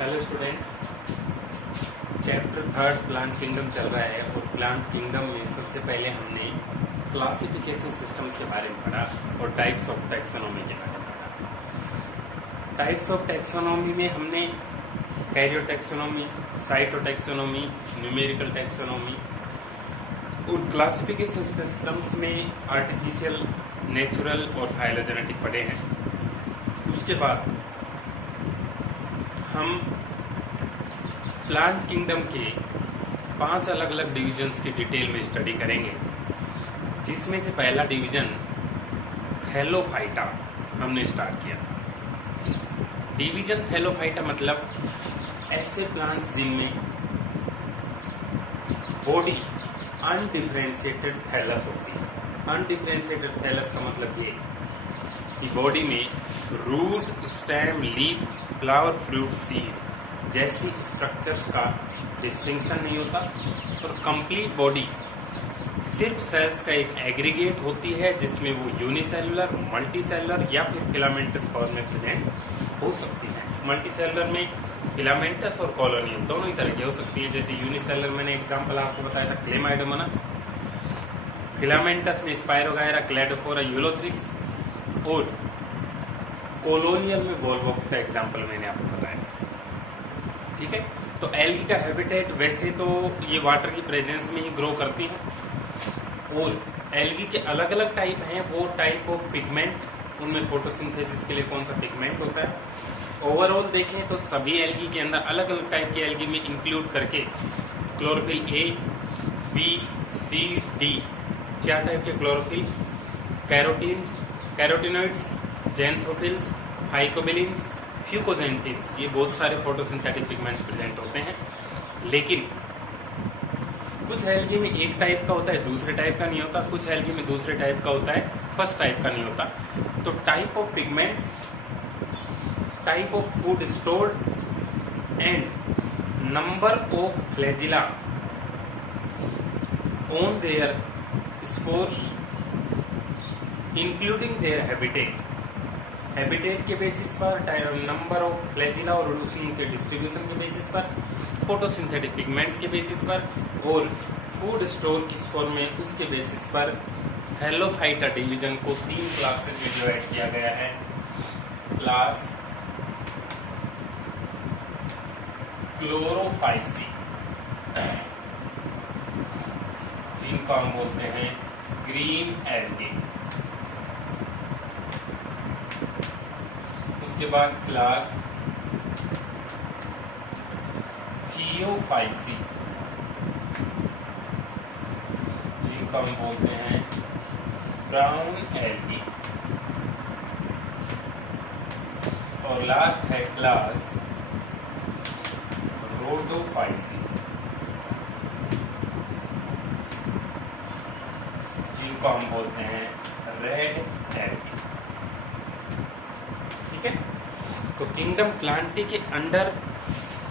Hello students, chapter third plant kingdom चल रहा है और प्लांट किंगडम में सबसे पहले हमने क्लासिफिकेशन सिस्टम्स के बारे में पढ़ा और टाइप्स ऑफ टैक्सोनॉमी के बारे में पढ़ा। टाइप्स ऑफ टैक्सोनॉमी में हमने कैरियोटैक्सोनॉमी, साइटोटैक्सोनॉमी, न्यूमेरिकल टैक्सोनॉमी और क्लासिफिकेशन सिस्टम्स में आर्टिफिशियल, नेचुरल और फाइलोजेनेटिक पढ़े हैं। उसके बाद हम प्लांट किंगडम के 5 अलग अलग डिविजन्स की डिटेल में स्टडी करेंगे, जिसमें से पहला डिवीजन थैलोफाइटा हमने स्टार्ट किया था। डिवीजन थैलोफाइटा मतलब ऐसे प्लांट्स जिनमें बॉडी अनडिफरेंशिएटेड थैलस होती है। अनडिफरेंशिएटेड थैलस का मतलब ये कि बॉडी में root, stem, leaf, flower, fruit, seed जैसी स्ट्रक्चर्स का डिस्टिंक्शन नहीं होता और कंप्लीट बॉडी सिर्फ सेल्स का एक एग्रीगेट होती है, जिसमें वो यूनिसेलुलर, मल्टीसेलुलर या फिर फिलामेंटस फॉर्म में प्रेजेंट हो सकती है। मल्टीसेलुलर में फिलामेंटस और कॉलोनियल दोनों ही तरह की हो सकती है। जैसे यूनिसेलुलर मैंने एग्जांपल आपको बताया था क्लेमाइडोमोनास, फिलामेंटस में स्पाइरोगायरा, क्लेडोफोरा, यूलोथ्रिक्स और कॉलोनियल में वॉलवॉक्स का एग्जांपल मैंने आपको बताया। ठीक है, तो एल्गी का हैबिटेट वैसे तो ये वाटर की प्रेजेंस में ही ग्रो करती है और एल्गी के अलग अलग टाइप हैं। वो टाइप ऑफ पिगमेंट, उनमें फोटोसिंथेसिस के लिए कौन सा पिगमेंट होता है। ओवरऑल देखें तो सभी एल्गी के अंदर अलग अलग टाइप की एल्गी में इंक्लूड करके chlorophyll A, B, C, D 4 type के क्लोरोफिल, कैरोटीनॉइड्स, जेंथोफिल्स, फाइकोबिलिन्स, फ्यूकोजेंथिन्स, ये बहुत सारे फोटोसिंथेटिक पिगमेंट्स प्रेजेंट होते हैं। लेकिन कुछ एल्गी में एक टाइप का होता है, दूसरे टाइप का नहीं होता। कुछ एल्गी में दूसरे टाइप का होता है, फर्स्ट टाइप का नहीं होता। तो type of pigments, type of food stored and number of flagella on their spores including their habitat के बेसिस पर, नंबर ऑफ फ्लैजिला और उनके डिस्ट्रीब्यूशन के बेसिस पर, फोटोसिंथेटिक पिगमेंट्स के बेसिस पर और फूड स्टोर किस फॉर्म में उसके बेसिस पर थैलोफाइटा डिवीजन को 3 क्लासेस में डिवाइड किया गया है। क्लास क्लोरोफाइसी, जिनको हम बोलते हैं ग्रीन एल्गी। उसके बाद क्लास फियोफाइसी, जिनको हम बोलते हैं ब्राउन एल्गी। और लास्ट है क्लास रोडोफाइसी, जिनको हम बोलते हैं रेड एल्गी। ठीक है, तो किंगडम प्लांटी के अंडर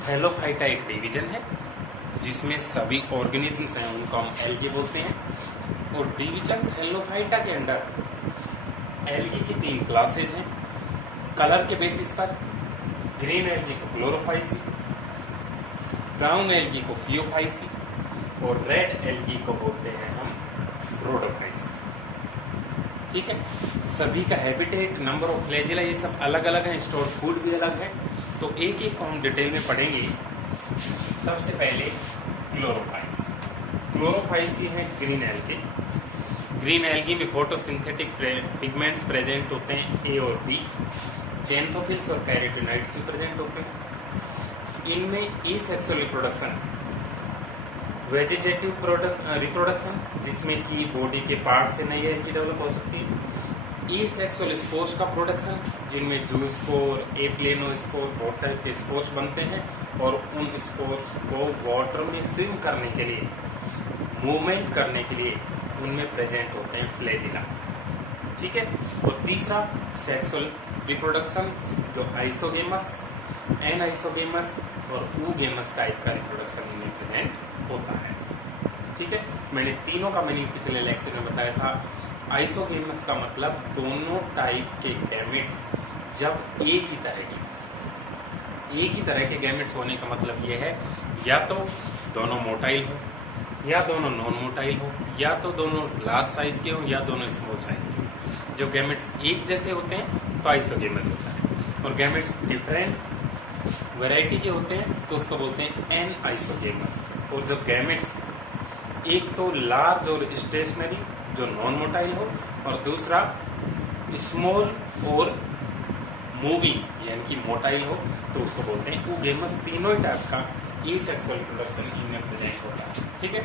थैलोफाइटा एक डिवीजन है, जिसमें सभी ऑर्गेनिजम्स हैं, उनको हम एल्गी बोलते हैं। और डिवीजन थैलोफाइटा के अंडर एल्गी की 3 क्लासेज हैं। कलर के बेसिस पर ग्रीन एल्गी को क्लोरोफाइसी, ब्राउन एल्गी को फियोफाइसी और रेड एल्गी को बोलते हैं हम रोडोफाइसी। ठीक है, सभी का हैबिटेट, नंबर ऑफ फ्लैजिला ये सब अलग अलग हैं, स्टोर फूड भी अलग है। तो एक एक को हम डिटेल में पढ़ेंगे। सबसे पहले क्लोरोफाइसी। क्लोरोफाइसी है ग्रीन एल्गी। ग्रीन एल्गी में फोटोसिंथेटिक पिगमेंट्स प्रेजेंट होते हैं, ए और बी। जेंथोफिल्स और कैरोटीनॉइड्स भी प्रेजेंट होते हैं। इनमें एसेक्सुअल रिप्रोडक्शन, वेजिटेटिव रिप्रोडक्शन, जिसमें कि बॉडी के पार्ट से नई एल्गी डेवलप हो सकती है। एसेक्सुअल स्पोर्स का प्रोडक्शन, जिनमें जू स्पोर, एप्लेनो स्पोर, बहुत टाइप के स्पोर्स बनते हैं और उन स्पोर्स को वाटर में स्विम करने के लिए, मूवमेंट करने के लिए उनमें प्रेजेंट होते हैं फ्लैजिला। ठीक है, और तीसरा सेक्सुअल रिप्रोडक्शन, जो आइसोगेमस, एनाइसोगेमस और ऊगेमस टाइप का रिप्रोडक्शन इनमें प्रेजेंट होता है। ठीक है, मैंने तीनों का मीनिंग पिछले लेक्चर में बताया था। आइसोगेमस का मतलब दोनों टाइप के गैमेट्स जब एक ही तरह की, एक ही तरह के गैमेट्स होने का मतलब ये है या तो दोनों मोटाइल हो, या दोनों नॉन मोटाइल हो, या तो दोनों लार्ज साइज के हो, या दोनों स्मॉल साइज के हो। जो गैमेट्स एक जैसे होते हैं तो आइसोगेमस होता है, और गैमेट्स डिफरेंट वैरायटी के होते हैं तो उसको बोलते हैं एन आइसोगेमस। और जब गैमेट्स एक तो लार्ज और स्टेशनरी जो नॉन मोटाइल हो, और दूसरा स्मॉल और मूविंग यानी कि मोटाइल हो, तो उसको बोलते हैं oogamous। तीनों ही टाइप का एसेक्सुअल रिप्रोडक्शन इनमें प्रेजेंट होता है। ठीक है,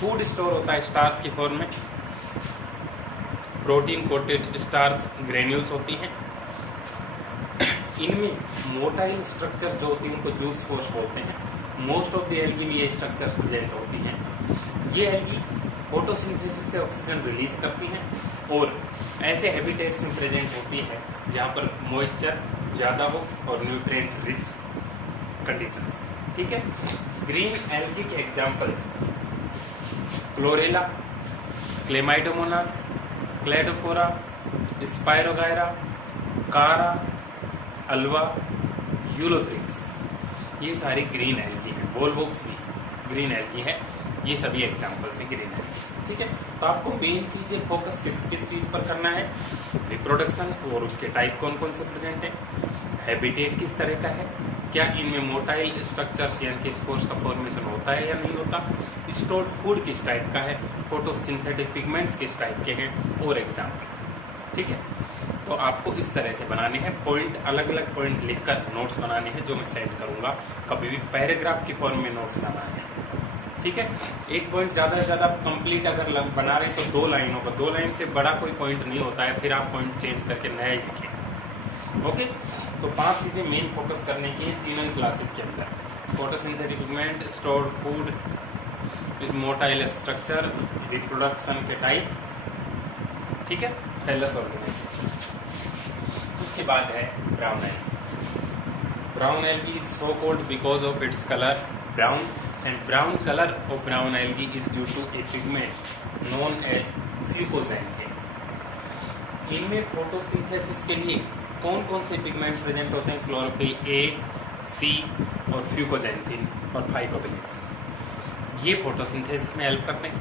फूड स्टोर होता है स्टार्च की फॉर्म में, प्रोटीन कोटेड स्टार्च ग्रेन्यूल्स होती हैं। इनमें मोटाइल स्ट्रक्चर्स जो होती हैं उनको जूस पोर्स बोलते हैं। मोस्ट ऑफ द एल्गी में ये स्ट्रक्चर्स प्रेजेंट होती हैं। ये एल्गी फोटोसिंथेसिस से ऑक्सीजन रिलीज करती हैं और ऐसे हैबिटेट्स में प्रेजेंट होती है जहाँ पर मॉइस्चर ज़्यादा हो और न्यूट्रिएंट रिच कंडीशंस। ठीक है, ग्रीन एल्गी के examples chlorella, Chlamydomonas, Cladophora, spirogyra, कारा, अल्वा, यूलोथ्रिक्स, ये सारी ग्रीन एल्गी हैं। बोलवॉक्स भी ग्रीन एल्गी है। ये सभी एग्जांपल्स हैं ग्रीन एल्गी। ठीक है, तो आपको मेन चीजें फोकस किस किस चीज पर करना है? रिप्रोडक्शन और उसके टाइप कौन कौन से प्रेजेंट है, हैबिटेट किस तरह का है, क्या इनमें मोटाइल स्ट्रक्चर्स यानी कि स्पोर्स का फॉर्मेशन होता है या नहीं होता, स्टोर्ड फूड किस टाइप का है, फोटोसिंथेटिक पिगमेंट्स किस टाइप के हैं, और एग्जाम्पल। ठीक है, तो आपको इस तरह से बनाने हैं, पॉइंट अलग अलग पॉइंट लिखकर नोट्स बनाने हैं जो मैं सेंड करूंगा। कभी भी पैराग्राफ की फॉर्म में नोट्स ना बनाए। ठीक है, एक पॉइंट ज्यादा से ज्यादा कंप्लीट अगर बना रहे तो 2 लाइन होगा, 2 लाइन से बड़ा कोई पॉइंट नहीं होता है, फिर आप पॉइंट चेंज करके नया लिखें। ओके, तो 5 चीजें मेन फोकस करने की है तीनों क्लासेस के अंदर: photosynthetic pigment, stored food, motile structure, reproduction के टाइप। ठीक है, थैलस ऑर्गेनाइजेशन। उसके बाद है brown algae. Brown algae is so called because of its colour brown, and brown color of brown algae is due to a pigment known as fucoxanthin। इनमें photosynthesis के लिए कौन कौन से पिगमेंट प्रेजेंट होते हैं? क्लोरोफिल ए, सी और fucoxanthin और फाइकोबिलिक्स। ये फोटोसिंथेसिस में हेल्प करते हैं,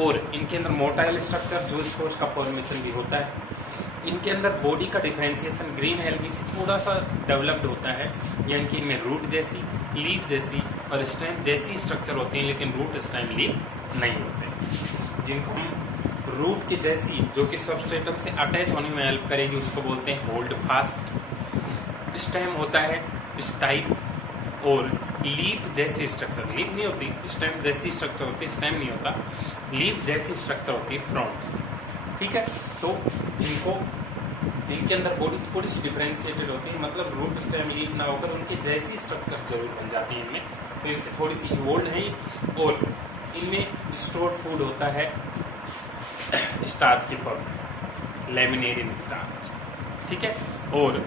और इनके अंदर मोटाइल स्ट्रक्चर जूस फोर्स का फॉर्मेशन भी होता है। इनके अंदर बॉडी का डिफरेंशिएशन ग्रीन एल्गी से थोड़ा सा डेवलप्ड होता है, यानी कि इनमें रूट जैसी, लीफ जैसी और स्टेम जैसी स्ट्रक्चर होती हैं, लेकिन रूट, स्टेम, लीफ नहीं होते। जिनको हम रूट की जैसी जो कि सबस्ट्रेटम से अटैच होने में हेल्प करेगी उसको बोलते हैं होल्ड फास्ट। स्टेम होता है स्टाइप, और लीफ जैसी स्ट्रक्चर, लीफ नहीं होती, स्टेम जैसी स्ट्रक्चर होती है, स्टेम नहीं होता, लीफ जैसी स्ट्रक्चर होती है फ्रंट। ठीक है, तो इनके अंदर बॉडी थोड़ी सी डिफरेंशिएटेड होती है, मतलब रूट, स्टेम, लीफ ना होकर उनकी जैसी स्ट्रक्चर्स जरूर बन जाती हैं इनमें, तो इनसे थोड़ी सी इवोल्व है। और इनमें स्टोर्ड फूड होता है स्टार्च की फॉर्म में, लेमिनेरियन स्टार्च। ठीक है, और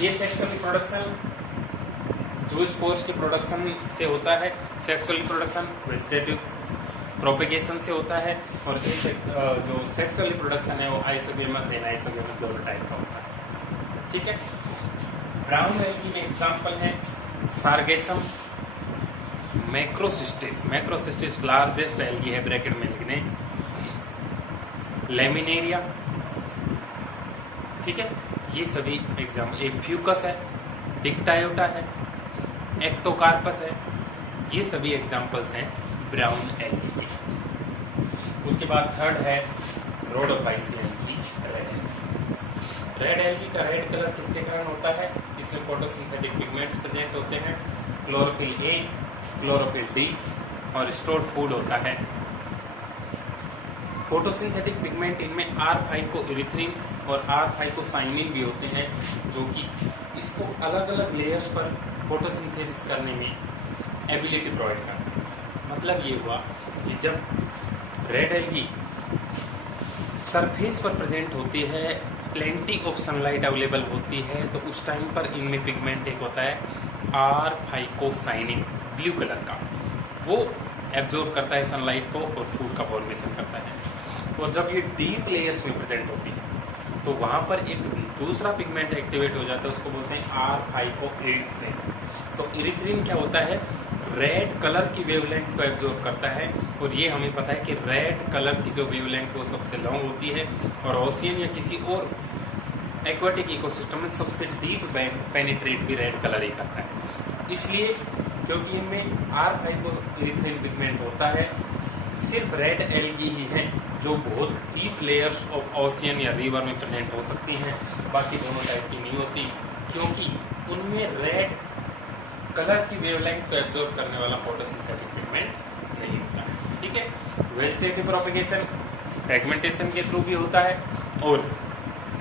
ये सेक्सुअल रिप्रोडक्शन जो स्पोर्स के प्रोडक्शन से होता है, सेक्सुअल रिप्रोडक्शन वेजिटेटिव प्रोपेगेशन से होता है, और जो सेक्सुअल रिप्रोडक्शन है वो आइसोगेमस एंड आइसोगेमस दोनों टाइप का होता है। ठीक है, ब्राउन एल्गी में एग्जांपल है सार्गेसम, मैक्रोसिस्टिस, मैक्रोसिस्टिस लार्जेस्ट एल्गी है ब्रैकेट में लिखने, लेमिनेरिया। ठीक है, ये सभी एग्जाम्पल। एक फ्यूकस है, डिक्टायोटा है, एक्टोकार्पस है, ये सभी एग्जाम्पल्स हैं ब्राउन एल्गी की। उसके बाद थर्ड है Rhodophyceae algae, red algae. Red algae का रेड कलर किसके कारण होता है? इसमें फोटोसिंथेटिक पिगमेंट्स प्रेजेंट होते हैं, क्लोरोफिल ए, क्लोरोफिल डी, और स्टोर्ड फूड होता है। फोटोसिंथेटिक पिगमेंट इनमें R-फाइकोइरिथ्रिन और R-फाइकोसाइनिन भी होते हैं, जो कि इसको अलग अलग लेयर्स पर फोटोसिंथेसिस करने में एबिलिटी प्रोवाइड करते हैं। मतलब ये हुआ कि जब रेड एल्गी सरफेस पर प्रेजेंट होती है, प्लेंटी ऑफ सनलाइट अवेलेबल होती है, तो उस टाइम पर इनमें पिगमेंट एक होता है R-फाइकोसाइनिन, ब्लू कलर का, वो एब्जॉर्ब करता है सनलाइट को और फूड का फॉर्मेशन करता है। और जब ये डीप लेयर्स में प्रेजेंट होती है तो वहाँ पर एक दूसरा पिगमेंट एक्टिवेट हो जाता है, उसको बोलते हैं R-फाइकोइरिथ्रिन। तो इरिथ्रिन क्या होता है, रेड कलर की वेवलेंथ को एब्जॉर्ब करता है, और ये हमें पता है कि रेड कलर की जो वेवलेंथ वो सबसे लॉन्ग होती है, और ओशियन या किसी और एक्वाटिक इकोसिस्टम में सबसे डीप पेनिट्रेट भी रेड कलर ही करता है। इसलिए क्योंकि इनमें R-फाइकोइरिथ्रिन पिगमेंट होता है, सिर्फ रेड एल्गी ही हैं जो बहुत डीप लेयर्स ऑफ ओशियन या रिवर में प्रेजेंट हो सकती हैं, बाकी दोनों टाइप की नहीं होती, क्योंकि उनमें रेड कलर की वेवलेंथ को एब्जॉर्ब करने वाला फोटोसिंथेटिक पिगमेंट नहीं होता है। ठीक है, वेजिटेटिव प्रोपेगेशन फ्रेगमेंटेशन के थ्रू भी होता है, और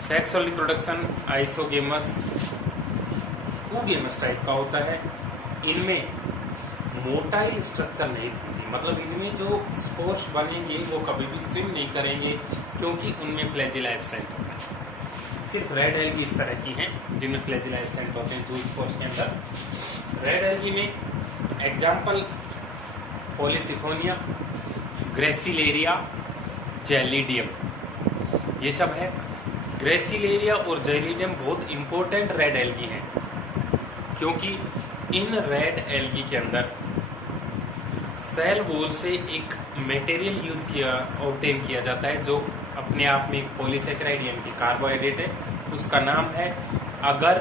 sexual reproduction isogamous oogamous type का होता है। इनमें मोटाइल स्ट्रक्चर नहीं होती, मतलब इनमें जो स्पोर्स बनेंगे वो कभी भी स्विम नहीं करेंगे, क्योंकि उनमें फ्लैजिला एब्सेंट होता है। सिर्फ रेड एल्गी इस तरह की हैं जिनमें फ्लैजिला एब्सेंट होते हैं, जो स्पोर्स के अंदर। रेड एल्गी में एग्जाम्पल पॉलीसिफोनिया, ग्रेसिलेरिया, जेलिडियम, ये सब है। ग्रेसिलेरिया और जेलिडियम बहुत इंपॉर्टेंट रेड एल्गी हैं, क्योंकि इन रेड एल्गी के अंदर सेल वॉल से एक मटेरियल यूज किया ऑब्टेन किया जाता है, जो अपने आप में एक पॉलीसेकेराइड यानी कि कार्बोहाइड्रेट है। उसका नाम है अगर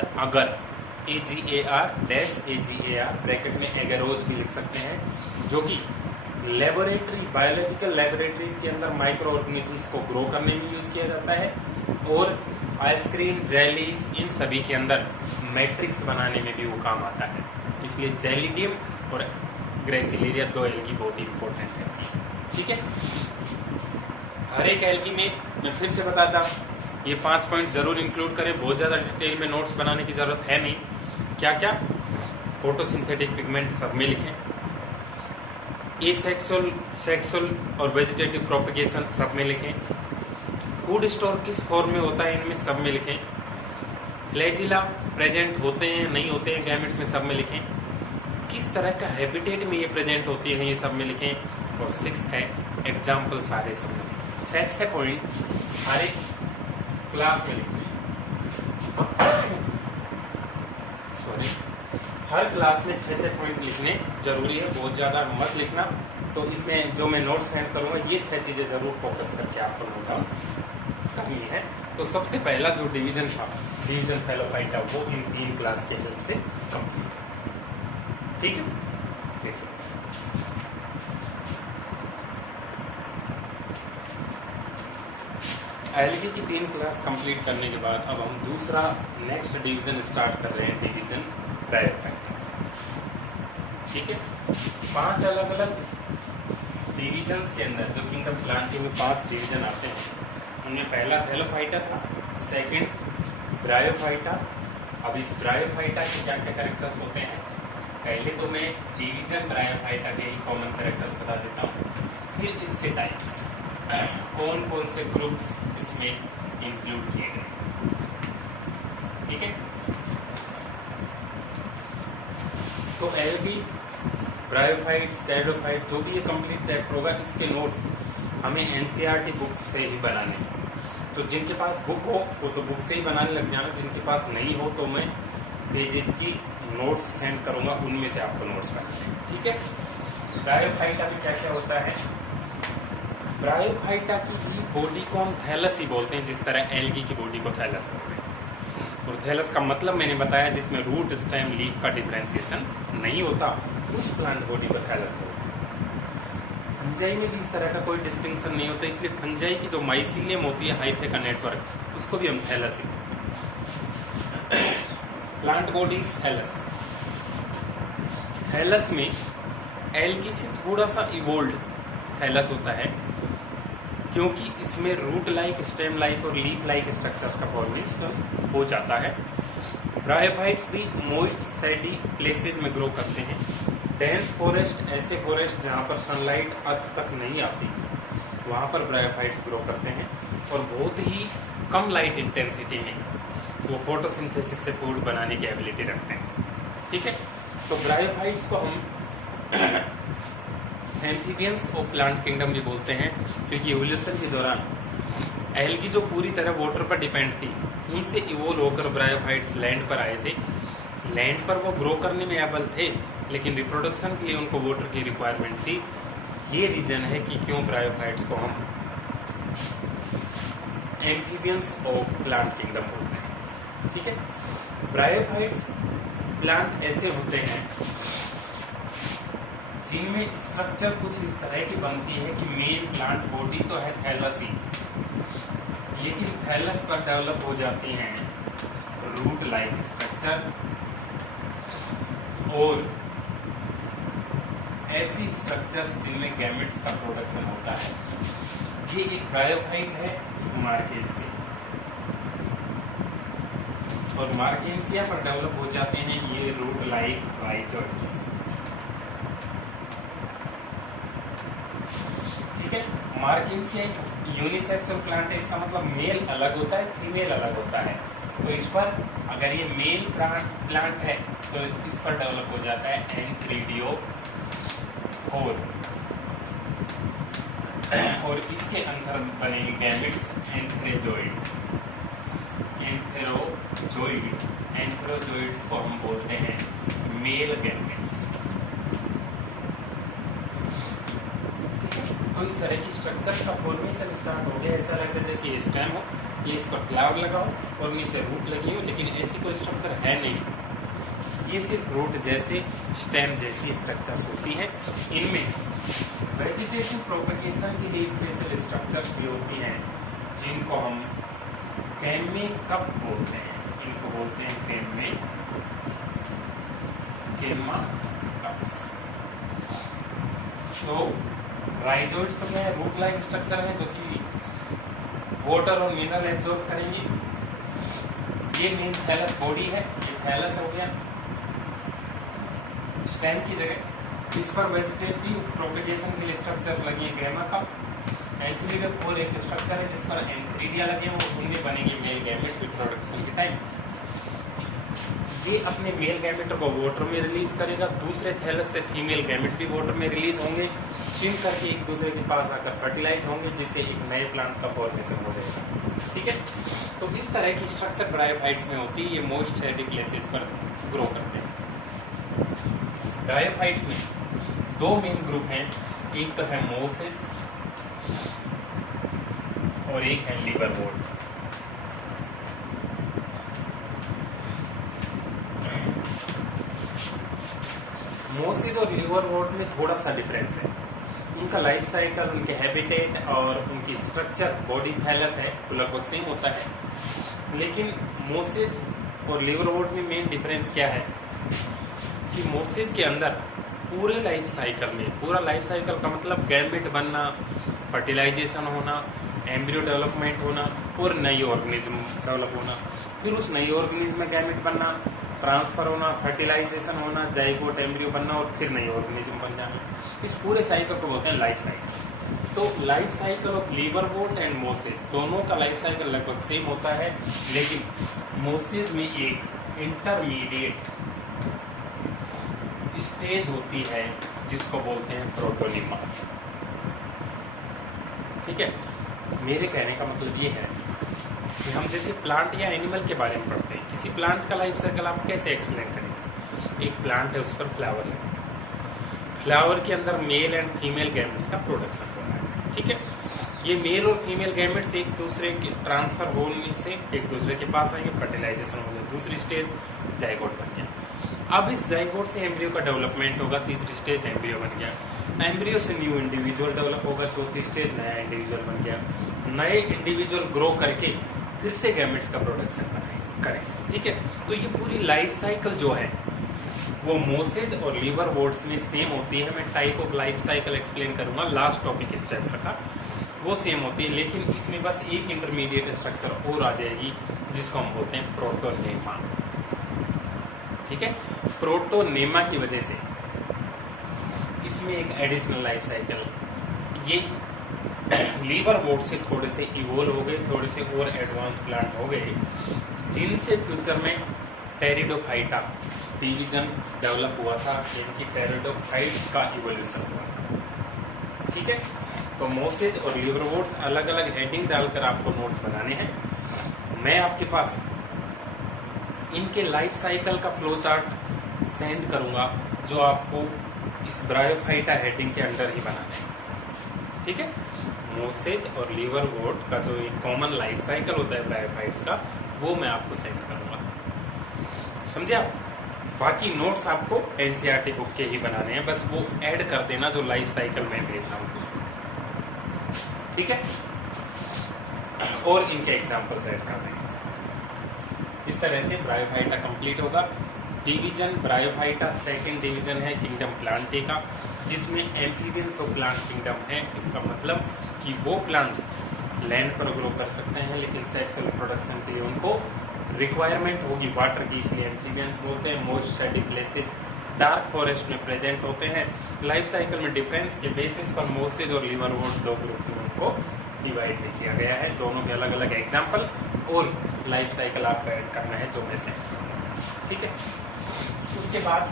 AGAR ब्रैकेट में एगरोज भी लिख सकते हैं, जो कि लेबोरेटरी बायोलॉजिकल लेबोरेटरीज के अंदर माइक्रो ऑर्गेनिजम्स को ग्रो करने में यूज किया जाता है, और आइसक्रीम, जेलीज, इन सभी के अंदर मैट्रिक्स बनाने में भी वो काम आता है। इसलिए जेलिडियम और ग्रेसिलेरिया दो एल्गी बहुत ही इंपॉर्टेंट है। ठीक है, हर एक एल्गी में मैं फिर से बताता हूँ, ये 5 पॉइंट जरूर इंक्लूड करें, बहुत ज़्यादा डिटेल में नोट्स बनाने की जरूरत है नहीं। क्या क्या, फोटोसिंथेटिक पिगमेंट सब में लिखें, एसेक्सुअल, सेक्सुअल और वेजिटेटिव प्रोपेगेशन सब में लिखें, फूड स्टोर किस फॉर्म में होता है इनमें सब में लिखें, फ्लैजिला प्रेजेंट होते हैं नहीं होते हैं गैमेट्स में सब में लिखें, किस तरह का हैबिटेट में ये प्रेजेंट होती है ये सब में लिखें, और 6 है एग्जाम्पल सारे सब में लिखें। 6 पॉइंट हर एक क्लास में लिखने, सॉरी हर क्लास में 6 पॉइंट लिखने जरूरी है, बहुत ज़्यादा मत लिखना। तो इसमें जो मैं नोट्स सेंड करूँगा ये 6 चीज़ें जरूर फोकस करके आपको नोट डाउन करनी है। तो सबसे पहला जो डिवीजन था, डिवीजन फेलोफाइटा, वो इन 3 क्लास के हेल्प से कंप्लीट है। ठीक है, देखिए एल्गी की 3 क्लास कंप्लीट करने के बाद अब हम दूसरा नेक्स्ट डिवीजन स्टार्ट कर रहे हैं, डिवीजन ब्रायोफाइटा। ठीक है, 5 अलग अलग डिवीजन्स के अंदर जो किंगडम प्लांटिंग में 5 डिवीजन आते हैं, उनमें पहला फेलोफाइटा था, सेकंड ब्रायोफाइटा। अब इस ब्रायोफाइटा के क्या क्या कैरेक्टर्स होते हैं, पहले तो मैं डिवीजन ब्रायोफाइटा के कॉमन कैरेक्टर्स बता देता हूँ, फिर इसके टाइप्स, कौन कौन से ग्रुप्स इसमें इंक्लूड किए गए। ठीक है, तो एल्गी, ब्रायोफाइट, स्टेरोफाइट, जो भी ये कंप्लीट चैप्टर होगा, इसके नोट्स हमें एनसीईआरटी बुक से ही बनाने हैं। तो जिनके पास बुक हो वो तो बुक से ही बनाने लग जाना, जिनके पास नहीं हो तो मैं पेजेस की नोट्स सेंड करूंगा, उनमें से आपको नोट्स बनाने। ठीक है, ब्रायोफाइटा में क्या क्या होता है, ब्रायोफाइटा की ही बॉडी को हम थैलस ही बोलते हैं, जिस तरह एल्गी की बॉडी को थैलस बोलते हैं। और थैलस का मतलब मैंने बताया जिसमें रूट, स्टेम, लीफ का डिफरेंशिएशन नहीं होता, उस प्लांट बॉडी को थैलस बोलते हैं। फंजाई में भी इस तरह का कोई डिस्टिंक्शन नहीं होता, इसलिए फंजाई की जो माइसीलियम होती है, हाइफे का नेटवर्क, उसको भी हम थैलस ही बोलते हैं। प्लांट बॉडी थैलस, थैलस में एल्गी से थोड़ा सा इवोल्ड थैलस होता है, क्योंकि इसमें रूट लाइक, स्टेम लाइक और लीफ लाइक स्ट्रक्चर्स का फॉर्मेशन हो जाता है। ब्रायोफाइट्स भी मॉइस्ट सैडी प्लेसेस में ग्रो करते हैं। डेंस फॉरेस्ट, ऐसे फॉरेस्ट जहाँ पर सनलाइट अर्थ तक नहीं आती, वहाँ पर ब्रायोफाइट्स ग्रो करते हैं, और बहुत ही कम लाइट इंटेंसिटी में वो फोटोसिंथेसिस से फूड बनाने की एबिलिटी रखते हैं। ठीक है, तो ब्रायोफाइट्स को हम एम्फीबियंस ऑफ प्लांट किंगडम भी बोलते हैं, क्योंकि इवोल्यूशन के दौरान एल्गी जो पूरी तरह वाटर पर डिपेंड थी, उनसे इवोल्व होकर ब्रायोफाइट्स लैंड पर आए थे। लैंड पर वो ग्रो करने में एबल थे, लेकिन रिप्रोडक्शन के लिए उनको वाटर की रिक्वायरमेंट थी। ये रीजन है कि क्यों ब्रायोफाइट्स को हम एम्फीबियंस ऑफ प्लांट किंगडम बोलते हैं। ठीक है, ब्रायोफाइट्स प्लांट ऐसे होते हैं जिनमें स्ट्रक्चर कुछ इस तरह की बनती है कि मेन प्लांट बॉडी तो है थैलस ही, लेकिन थैलस पर डेवलप हो जाती हैं रूट लाइक स्ट्रक्चर और ऐसी स्ट्रक्चर्स जिनमें गैमेट्स का प्रोडक्शन होता है। ये एक ब्रायोफाइट है मार्केंसिया, और मार्केंसिया पर डेवलप हो जाते हैं ये रूट लाइक राइजोइड्स। ठीक है, मार्केंसिया एक यूनिसेक्सुअल प्लांट है, इसका मतलब मेल अलग होता है, फीमेल अलग होता है। तो इस पर अगर ये मेल प्लांट है तो इस पर डेवलप हो जाता है एंथ्रीडियो और इसके अंदर बनेंगे गैमेट्स एंथेरोजोइड्स को हम बोलते हैं मेल गैमेट्स। तो इस तरह की स्ट्रक्चर का फॉर्मेशन स्टार्ट हो गया। ऐसा लग रहा है जैसे ये स्टेम हो, ये इस पर फ्लावर लगाओ और नीचे रूट लगी हो, लेकिन ऐसी कोई स्ट्रक्चर है नहीं। ये सिर्फ रूट जैसे स्टेम जैसी स्ट्रक्चर्स होती हैं। इनमें वेजिटेटिव प्रोपगेशन के लिए स्पेशल स्ट्रक्चर्स भी होती हैं जिनको हम कैमेकप बोलते हैं। इनको बोलते हैं कैमेकप्स। तो राइजोइड्स तो क्या है, रूट लाइक स्ट्रक्चर है जो कि वाटर और मिनरल एब्जॉर्ब करेंगे। ये मेन थैलस बॉडी है, ये थैलस हो गया स्टेम की जगह। इस पर वेजिटेटिव प्रोपगेशन के लिए स्ट्रक्चर लगी है गैमेकप। एंथ्रीडियो एक स्ट्रक्चर है जिस पर एंथ्रीडिया लगे हैं, उनमें बनेंगे मेल गैमेट रिप्रोडक्शन के टाइम। ये अपने मेल गैमेट को वाटर में रिलीज करेगा, दूसरे थैलस से फीमेल गैमेट भी वाटर में रिलीज होंगे, स्विम करके एक दूसरे के पास आकर फर्टिलाइज होंगे, जिससे एक नए प्लांट का फॉर्मेशन हो जाएगा। ठीक है, तो इस तरह की स्ट्रक्चर ब्रायोफाइट्स में होती है। ये मोस्ट सैडी प्लेसेस पर ग्रो करते हैं। ब्रायोफाइट्स में दो मेन ग्रुप हैं, एक तो है मोसेस और एक है लिवरवोर्ट। मोसेस और लिवरवोर्ट में थोड़ा सा डिफरेंस है। उनका लाइफ साइकिल, उनके हैबिटेट और उनकी स्ट्रक्चर बॉडी थैलस है वो लगभग सेम होता है। लेकिन मोसेज और लिवरवोर्ट में मेन डिफरेंस क्या है कि मोसेज के अंदर पूरे लाइफ साइकिल में, पूरा लाइफ साइकिल का मतलब गैमेट बनना, फर्टिलाइजेशन होना, एम्ब्रियो डेवलपमेंट होना और नई ऑर्गेनिज्म डेवलप होना, फिर उस नई ऑर्गेनिज्म में गैमेट बनना, ट्रांसफर होना, फर्टिलाइजेशन होना, जाइगोट एम्ब्रियो बनना और फिर नई ऑर्गेनिज्म बन जाना। इस पूरे साइकिल को बोलते हैं लाइफ साइकिल। तो life cycle of liverwort and mosses दोनों का लाइफ साइकिल लगभग सेम होता है, लेकिन मोसेस में एक इंटरमीडिएट स्टेज होती है जिसको बोलते हैं प्रोटोनिमा। ठीक है, मेरे कहने का मतलब ये है कि हम जैसे प्लांट या एनिमल के बारे में पढ़ते हैं, किसी प्लांट का लाइफ साइकिल आप कैसे एक्सप्लेन करेंगे। एक प्लांट है, उस पर फ्लावर है, फ्लावर के अंदर मेल एंड फीमेल गैमेट्स का प्रोडक्शन हो रहा है। ठीक है, ये मेल और फीमेल गैमेट्स एक दूसरे के ट्रांसफर होने से एक दूसरे के पास आएंगे, फर्टिलाइजेशन हो गया, दूसरी स्टेज जाइगोट बन गया। अब इस जाइगोट से एम्ब्रियो का डेवलपमेंट होगा, तीसरी स्टेज एम्ब्रियो बन गया, एम्ब्रियो से न्यू इंडिविजुअल डेवलप होगा, चौथी स्टेज नया इंडिविजुअल बन गया, नए इंडिविजुअल ग्रो करके फिर से गैमेट्स का प्रोडक्शन करेंगे। ठीक है, तो ये पूरी लाइफ साइकिल जो है वो मोसेज और लिवरवोर्ट्स में सेम होती है। मैं type of life cycle explain करूंगा लास्ट टॉपिक इस चैप्टर का, वो सेम होती है, लेकिन इसमें बस एक इंटरमीडिएट स्ट्रक्चर और आ जाएगी जिसको हम बोलते हैं प्रोटोनेमा। ठीक है, प्रोटोनेमा की वजह से इसमें एक एडिशनल लाइफ साइकिल, ये लिवरवोर्ट से थोड़े से इवोल्व हो गए, थोड़े से और एडवांस प्लांट हो गए, जिनसे फ्यूचर में टेरिडोफाइटा डिवीजन डेवलप हुआ था, इनकी टेरिडोफाइट्स का इवोल्यूशन हुआ था। ठीक है, तो मोसेज और लिवरवुड्स अलग अलग हेडिंग डालकर आपको नोट्स बनाने हैं। मैं आपके पास इनके लाइफ साइकिल का फ्लो चार्ट सेंड करूंगा, जो आपको इस ब्रायोफाइटा हेडिंग के अंडर ही बनाना है। ठीक है, मोसेज और लिवरवुड का जो एक कॉमन लाइफ साइकिल होता है ब्रायोफाइट्स का, वो मैं आपको सेंड करूंगा। समझे आप? बाकी नोट्स आपको एनसीईआरटी बुक के ही बनाने हैं, बस वो ऐड कर देना जो लाइफ साइकिल में भेज रहा हूँ। ठीक है, और इनके एग्जाम्पल्स ऐड कर देंगे। इस तरह से ब्रायोफाइटा कंप्लीट होगा। डिवीजन ब्रायोफाइटा सेकंड डिवीजन है किंगडम प्लांटे का, जिसमें एम्फीबियंस और प्लांट किंगडम है। इसका मतलब कि वो प्लांट्स लैंड पर ग्रो कर सकते हैं, लेकिन सेक्सुअल प्रोडक्शन के लिए उनको रिक्वायरमेंट होगी वाटर की, इसलिए एम्फीबियंस बोलते हैं। Most shady places dark forest में प्रेजेंट होते हैं। लाइफ साइकिल में डिफरेंस के बेसिस पर मोसेज और लिवरवुड दो ग्रुप में उनको डिवाइड भी किया गया है। दोनों के अलग अलग एग्जाम्पल और लाइफ साइकिल आपको ऐड करना है, जो में से। ठीक है, उसके बाद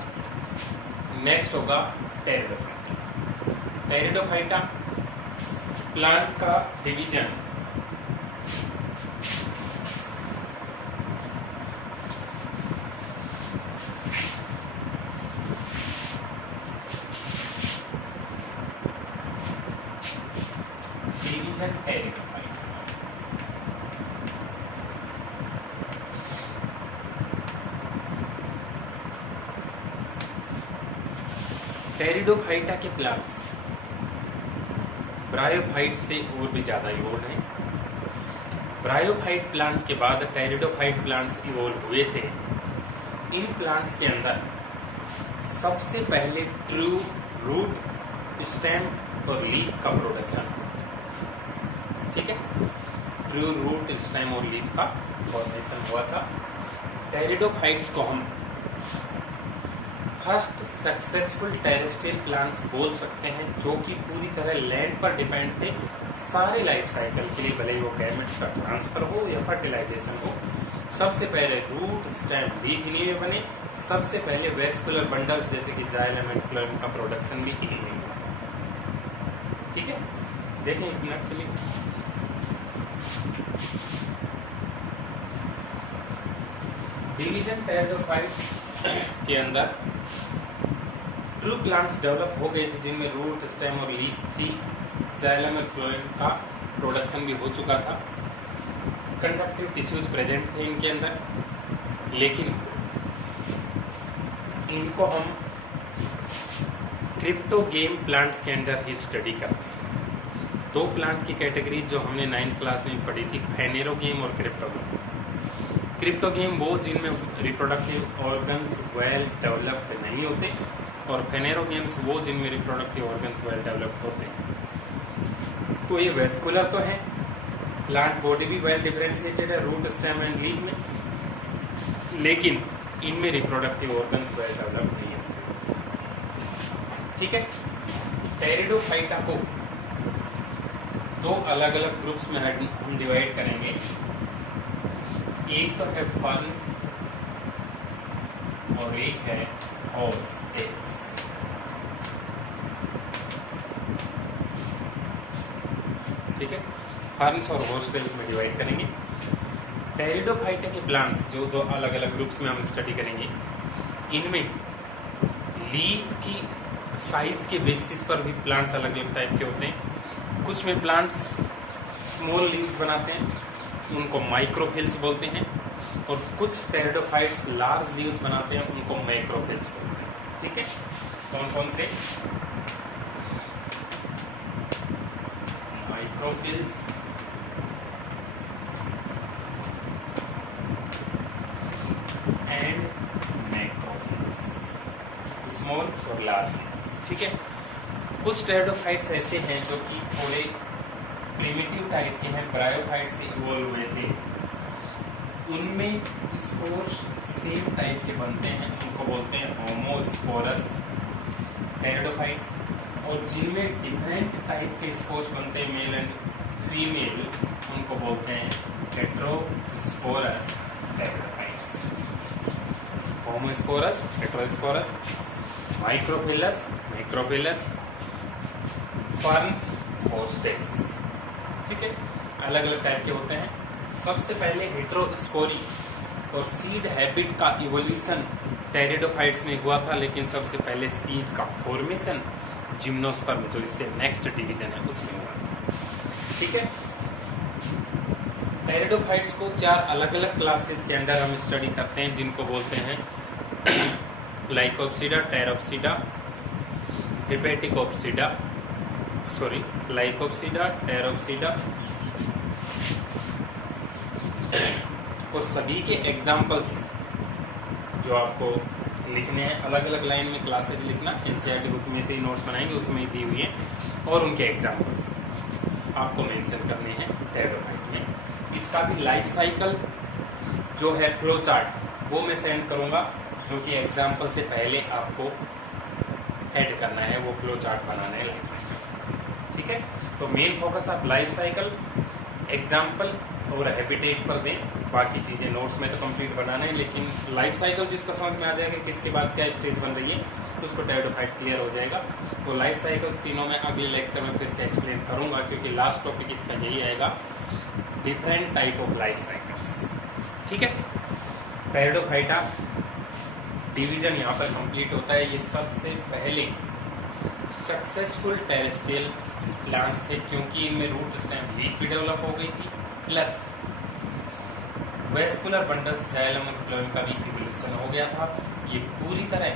नेक्स्ट होगा टेरिडोफाइटा। टेरिडोफाइटा प्लांट का डिवीजन टेरिडोफाइटा के प्लांट्स ब्रायोफाइट से और भी ज्यादा इवोल्व हैं। ब्रायोफाइट प्लांट के बाद टेरिडोफाइट प्लांट्स इवोल्व हुए थे। इन प्लांट्स के अंदर सबसे पहले ट्रू रूट, स्टेम और लीफ का प्रोडक्शन। ठीक है, ट्रू रूट, स्टेम और लीफ का फॉर्मेशन हुआ था। टेरिडोफाइट्स को हम फर्स्ट सक्सेसफुल टेरेस्ट्रियल प्लांट्स बोल सकते हैं, जो कि पूरी तरह लैंड पर डिपेंड थे सारे लाइफ साइकिल के लिए, भले ही वो गैमेट्स का ट्रांसफर हो या फर्टिलाइजेशन हो। सबसे पहले रूट, स्टेम, लीफ इन्हीं में बने। सबसे पहले वेस्कुलर बंडल्स जैसे कि जाइलम एंड फ्लोएम का प्रोडक्शन भी इन्हीं में हुआ। ठीक है, देखें एक मिनट के लिए। डिवीजन टेरिडोफाइट्स के अंदर ट्रू प्लांट्स डेवलप हो गए थे, जिनमें रूट, स्टेम और लीफ थी। जाइलम और फ्लोएम का प्रोडक्शन भी हो चुका था। कंडक्टिव टिश्यूज प्रेजेंट थे इनके अंदर, लेकिन इनको हम क्रिप्टोगेम प्लांट्स के अंदर ही स्टडी करते हैं। दो प्लांट की कैटेगरी जो हमने 9th क्लास में पढ़ी थी, फेनेरोगेम और क्रिप्टोगेम। क्रिप्टोगेम वो जिनमें रिप्रोडक्टिव ऑर्गन्स वेल डेवलप्ड नहीं होते, और फेनेरोगेम्स वो जिनमें रिप्रोडक्टिव ऑर्गन्स वेल डेवलप्ड होते हैं। तो ये वेस्कुलर तो है, प्लांट बॉडी भी वेल डिफरेंशिएटेड है रूट, स्टेम एंड लीफ में, लेकिन इनमें रिप्रोडक्टिव ऑर्गन्स वेल डेवलप्ड नहीं होते। ठीक है, टेरिडोफाइटा को दो अलग अलग ग्रुप्स में हम डिवाइड करेंगे। एक तो है फर्न्स और एक है हॉर्सटेल्स। ठीक है, फर्न्स और हॉर्सटेल्स में डिवाइड करेंगे। टेरिडोफाइटा के प्लांट्स जो दो अलग अलग ग्रुप्स में हम स्टडी करेंगे, इनमें लीफ की साइज के बेसिस पर भी प्लांट्स अलग अलग टाइप के होते हैं। कुछ में प्लांट्स स्मॉल लीव्स बनाते हैं, उनको माइक्रोफिल्स बोलते हैं, और कुछ टेरिडोफाइट्स लार्ज लीव्स बनाते हैं, उनको मैक्रोफिल्स बोलते हैं। ठीक है, कौन कौन से? माइक्रोफिल्स, एंड मैक्रोफिल्स, स्मॉल और लार्ज लीव्स। ठीक है, कुछ टेरिडोफाइट्स ऐसे हैं जो कि थोड़े प्रिमिटिव टाइप के हैं, ब्रायोफाइट से इवॉल्व हुए थे। उनमें स्पोर्स सेम टाइप के बनते हैं, उनको बोलते हैं होमोस्पोरस टेरिडोफाइट्स। और जिनमें डिफरेंट टाइप के स्पोर्स बनते हैं, मेल एंड फीमेल, उनको बोलते हैं heterosporous pteridophytes. Homosporous, heterosporous, microphyllous, macrophyllous, ferns, और स्टेम्स। ठीक है, अलग अलग टाइप के होते हैं। सबसे पहले हेटेरोस्पोरी और सीड हैबिट का इवोल्यूशन टेरिडोफाइट्स में हुआ था, लेकिन सबसे पहले सीड का फॉर्मेशन जिम्नोस्पर्म, जो इससे नेक्स्ट डिवीजन है, उसमें हुआ। ठीक है, टेरिडोफाइट्स को 4 अलग अलग क्लासेस के अंदर हम स्टडी करते हैं, जिनको बोलते हैं लाइकोप्सिडा, टेरोप्सिडा, लाइकोप्सिडा, टेरोप्सिडा, और सभी के एग्जाम्पल्स जो आपको लिखने हैं, अलग अलग लाइन में क्लासेज लिखना, एनसीईआरटी बुक में से ही नोट्स बनाएंगे, उसमें ही दी हुई है, और उनके एग्जाम्पल्स आपको मेंशन करने हैं टेरिडोफाइट में। इसका भी लाइफ साइकिल जो है फ्लो चार्ट वो मैं सेंड करूंगा, जो कि एग्जाम्पल से पहले आपको ऐड करना है, वो फ्लो चार्ट बनाना है लाइफ साइकिल। ठीक है, तो मेन फोकस आप लाइफ साइकिल, एग्जाम्पल और हैबिटेट पर दें। बाकी चीजें नोट्स में तो कंप्लीट बनाना है, लेकिन लाइफ साइकिल जिसको समझ में आ जाएगा किसके बाद क्या स्टेज बन रही है, उसको टेरिडोफाइट क्लियर हो जाएगा। तो लाइफ साइकिल्स तीनों में अगले लेक्चर में फिर से एक्सप्लेन करूंगा, क्योंकि लास्ट टॉपिक इसका यही आएगा, different type of life cycles. ठीक है, टेरिडोफाइटा डिवीजन यहाँ पर कंप्लीट होता है। ये सबसे पहले सक्सेसफुल टेरेस्ट्रियल प्लांट्स थे, क्योंकि इनमें रूट स्टेम लीफ भी डेवलप हो गई थी, प्लस वेस्कुलर बंडल्स जाइलम और फ्लोएम का भी इवोल्यूशन हो गया था। ये पूरी तरह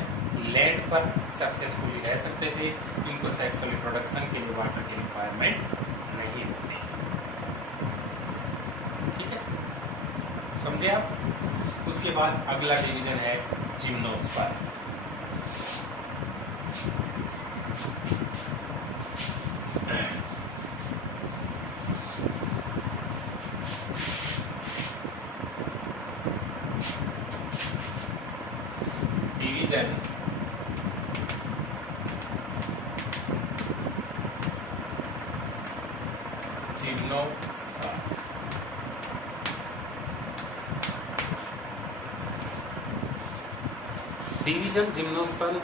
लैंड पर सक्सेसफुली रह सकते थे, इनको सेक्सुअल रिप्रोडक्शन के लिए वाटर की रिक्वायरमेंट नहीं होती। ठीक है, समझे आप। उसके बाद अगला डिवीजन है gymnosperm. Division gymnosperm. Division gymnosperm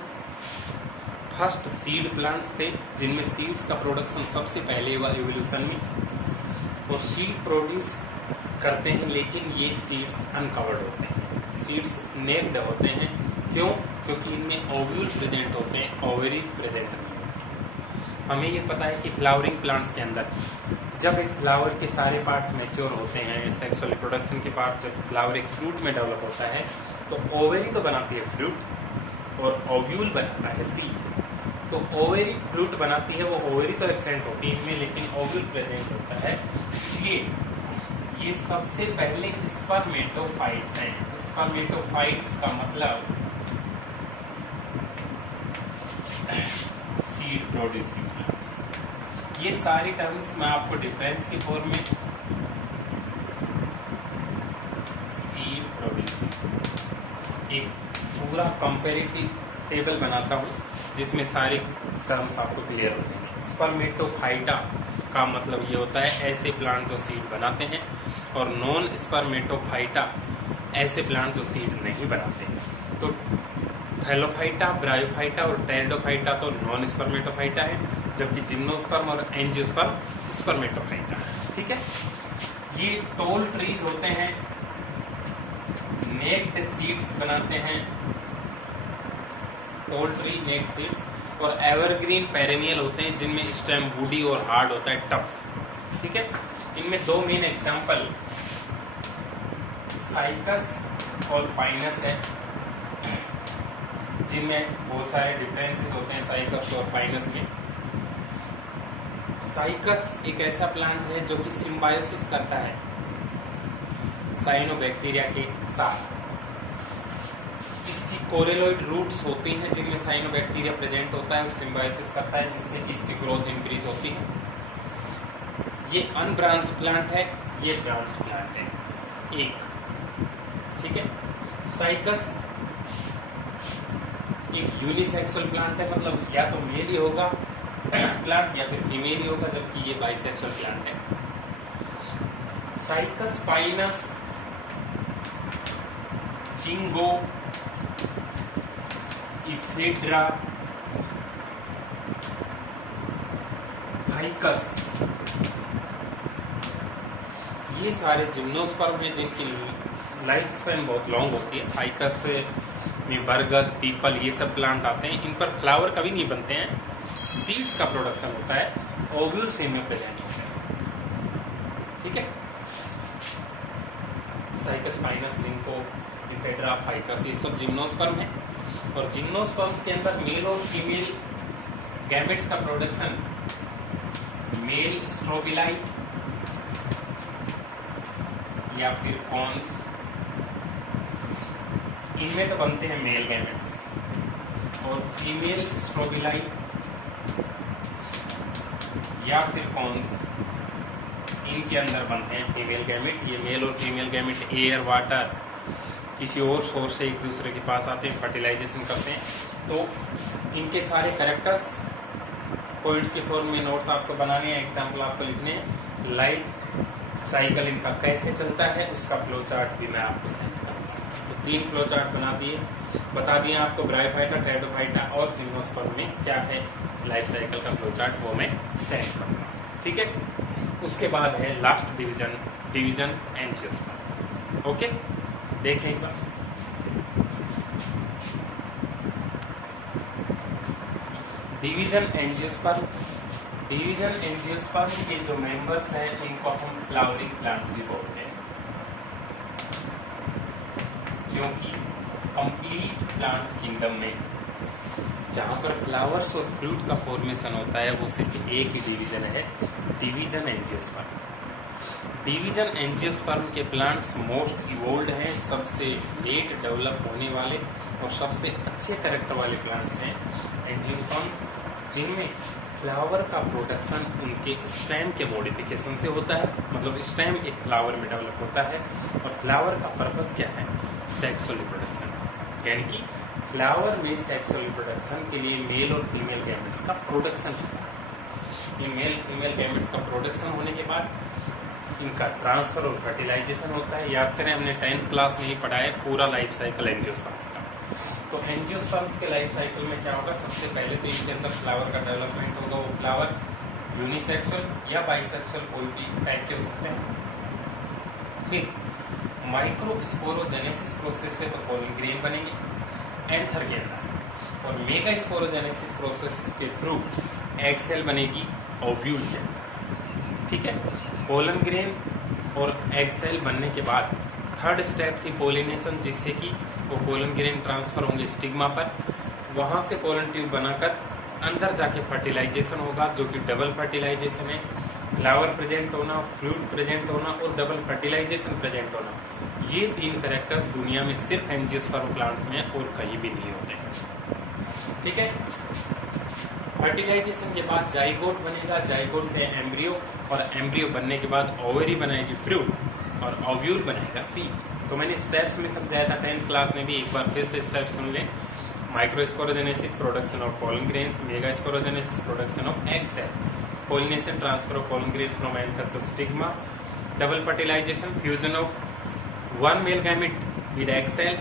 first seed plants थे, जिनमें सीड्स का प्रोडक्शन सबसे पहले हुआ इवोल्यूशन में, और सीड प्रोड्यूस करते हैं, लेकिन ये सीड्स अनकवर्ड होते हैं, सीड्स नेक्ड होते हैं। क्यों? क्योंकि इनमें ओव्यूल प्रेजेंट होते हैं, ओवरीज प्रेजेंट नहीं होते। हमें ये पता है कि फ्लावरिंग प्लांट्स के अंदर जब एक फ्लावर के सारे पार्ट्स मैच्योर होते हैं, सेक्सुअल रिप्रोडक्शन के पार्ट जब फ्लावर एक फ्रूट में डेवलप होता है, तो ओवरी तो बनाती है फ्रूट और ओव्यूल बनाता है सीड। तो ओवरी फ्रूट बनाती है, वो ओवरी तो एब्सेंट होती है इनमें, लेकिन ओव्यूल प्रेजेंट होता है। इसलिए ये सबसे पहले स्पर्मेटोफाइट्स हैं। स्पर्मेटोफाइट्स का मतलब सीड प्रोड्यूसिंग प्लांट्स। ये सारी टर्म्स मैं आपको डिफरेंस के फॉर्म में, सीड प्रोड्यूसिंग, एक पूरा कंपैरेटिव टेबल बनाता हूँ जिसमें सारे टर्म्स आपको क्लियर हो जाएंगे। स्पर्मेटोफाइटा का मतलब ये होता है ऐसे प्लांट जो सीड बनाते हैं, और नॉन स्पर्मेटोफाइटा ऐसे प्लांट जो सीड नहीं बनाते हैं। तो थैलोफाइटा, ब्रायोफाइटा और टेरिडोफाइटा तो नॉन स्पर्मेटोफाइटा है, जबकि जिम्नोस्पर्म और एंजियोस्पर्म स्पर्मेटोफाइटा है। ठीक है, ये टोल ट्रीज होते हैं, नेक्ड सीड्स बनाते हैं, टोल ट्री नेक्ड सीड्स, और एवरग्रीन पेरेनियल होते हैं, जिनमें स्टेम वुडी और हार्ड होता है, टफ। ठीक है, इनमें 2 मेन एग्जांपल साइकस और पाइनस है, जिनमें बहुत सारे डिफरेंसेस होते हैं साइकस और पाइनस में। साइकस एक ऐसा प्लांट है जो कि सिम्बायोसिस करता है साइनोबैक्टीरिया के साथ। इसकी कोरेलॉइड रूट्स होती हैं, जिनमें साइनोबैक्टीरिया प्रेजेंट होता है और सिम्बायोसिस करता है, जिससे कि इसकी ग्रोथ इंक्रीज होती है। ये अनब्रांच्ड प्लांट है, ये ब्रांच्ड प्लांट है एक। ठीक है, साइकस एक यूनिसेक्सुअल प्लांट है, मतलब या तो मेल ही होगा प्लांट या फिर फीमेल ही होगा, जबकि ये बाइसेक्सुअल प्लांट है। Cycas, Pinus, ginkgo, ephedra, ficus, ये सारे जिम्नोस्पर्म हैं जिनकी लाइफ स्पैन बहुत लॉन्ग होती है। फाइकस में बरगद, पीपल, ये सब प्लांट आते हैं। इन पर फ्लावर कभी नहीं बनते हैं, सीड्स का प्रोडक्शन होता है, ओव्यूल सेम में प्रेजेंट होते हैं। ठीक है, साइकस माइनस, जिनको, इपेड्रा, फाइकस, ये सब जिम्नोस्पर्म है। और जिम्नोस्पर्म्स के अंदर मेल और फीमेल गैमेट्स का प्रोडक्शन, मेल स्ट्रोबिलाई या फिर कॉन्स, इनमें तो बनते हैं मेल गैमेट्स, और फीमेल स्ट्रोबिलाई या फिर कॉन्स, इनके अंदर बनते हैं फीमेल गैमेट। ये मेल और फीमेल गैमेट एयर, वाटर, किसी और सोर्स से एक दूसरे के पास आते हैं, फर्टिलाइजेशन करते हैं। तो इनके सारे कैरेक्टर्स पॉइंट्स के फॉर्म में नोट्स आपको बनाने हैं, एग्जाम्पल आपको लिखने हैं। लाइफ साइकिल इनका कैसे चलता है उसका फ्लो चार्ट भी मैं आपको सेंड करूँगा। तो 3 फ्लो चार्ट बता दिए आपको, ब्रायोफाइटा, टेरिडोफाइटा और जिम्नोस्पर्म में क्या है लाइफ साइकिल का फ्लो चार्ट, वो मैं सेंड करूँगा। ठीक है, उसके बाद है लास्ट डिवीजन एंजियोस्पर्म। ओके, देखें एक बार। डिवीजन एंजियोस्पर्म के जो मेंबर्स हैं उनको हम फ्लावरिंग प्लांट्स भी बोलते हैं, क्योंकि कंप्लीट प्लांट किंगडम में जहाँ पर फ्लावर्स और फ्रूट का फॉर्मेशन होता है वो सिर्फ एक ही डिवीजन है, डिवीजन एंजियोस्पर्म। डिवीजन एंजियोस्पर्म के प्लांट्स मोस्ट इवोल्ड हैं, सबसे लेट डेवलप होने वाले और सबसे अच्छे कैरेक्टर वाले प्लांट्स हैं एंजियोस्पर्म्स, जिनमें फ्लावर का प्रोडक्शन उनके स्टेम के मॉडिफिकेशन से होता है। मतलब स्टेम एक फ्लावर में डेवलप होता है और फ्लावर का पर्पस क्या है, सेक्सुअल रिप्रोडक्शन। यानी कि फ्लावर में सेक्सुअल रिप्रोडक्शन के लिए मेल और फीमेल गैमेट्स का प्रोडक्शन होता है। ये मेल फीमेल गैमेट्स का प्रोडक्शन होने के बाद इनका ट्रांसफर और फर्टिलाइजेशन होता है। याद करें, हमने 10th क्लास में ही पढ़ा है पूरा लाइफ साइकिल एंजियोस्पर्म्स का। तो एंजियोस्पर्म्स के लाइफ साइकिल में क्या होगा, सबसे पहले तो इनके अंदर फ्लावर का डेवलपमेंट होगा। वो फ्लावर यूनिसेक्सुअल या बाइसेक्सुअल कोई भी टाइप के हो सकते हैं। फिर माइक्रोस्पोरोजेनेसिस प्रोसेस से तो पोलन ग्रेन बनेंगे एंथर के अंदर, और मेगा स्पोरोजेनेसिस प्रोसेस के थ्रू एग सेल बनेगी ओव्यूल के अंदर। ठीक है, पोलन ग्रेन और एग सेल बनने के बाद थर्ड स्टेप थी पोलिनेशन, जिससे कि वो पोलन ग्रेन ट्रांसफर होंगे स्टिग्मा पर, वहां से पोलन ट्यूब बनाकर अंदर जाके फर्टिलाइजेशन होगा, जो कि डबल फर्टिलाइजेशन है। फ्लावर प्रेजेंट होना, फ्रूट प्रेजेंट होना और डबल फर्टिलाइजेशन प्रेजेंट होना, ये 3 कैरेक्टर्स दुनिया में सिर्फ एंजियोस्पर्म प्लांट्स में और कहीं भी नहीं होते। ठीक है, फर्टिलाइजेशन के बाद जाइगोट बनेगा, जाइगोट से एम्ब्रियो, और एम्ब्रियो बनने के बाद ओवरी बनाएगी फ्रूट, और ओव्यूल बनाएगा सीड। तो मैंने स्टेप्स में समझाया था 10th क्लास में भी, एक बार फिर से स्टेप्स सुन लें। Microsporogenesis, production of pollen grains, mega sporogenesis, production of egg cell, pollination, transfer of pollen grains from anther to stigma, double fertilization, fusion of 1 male gamete with egg cell,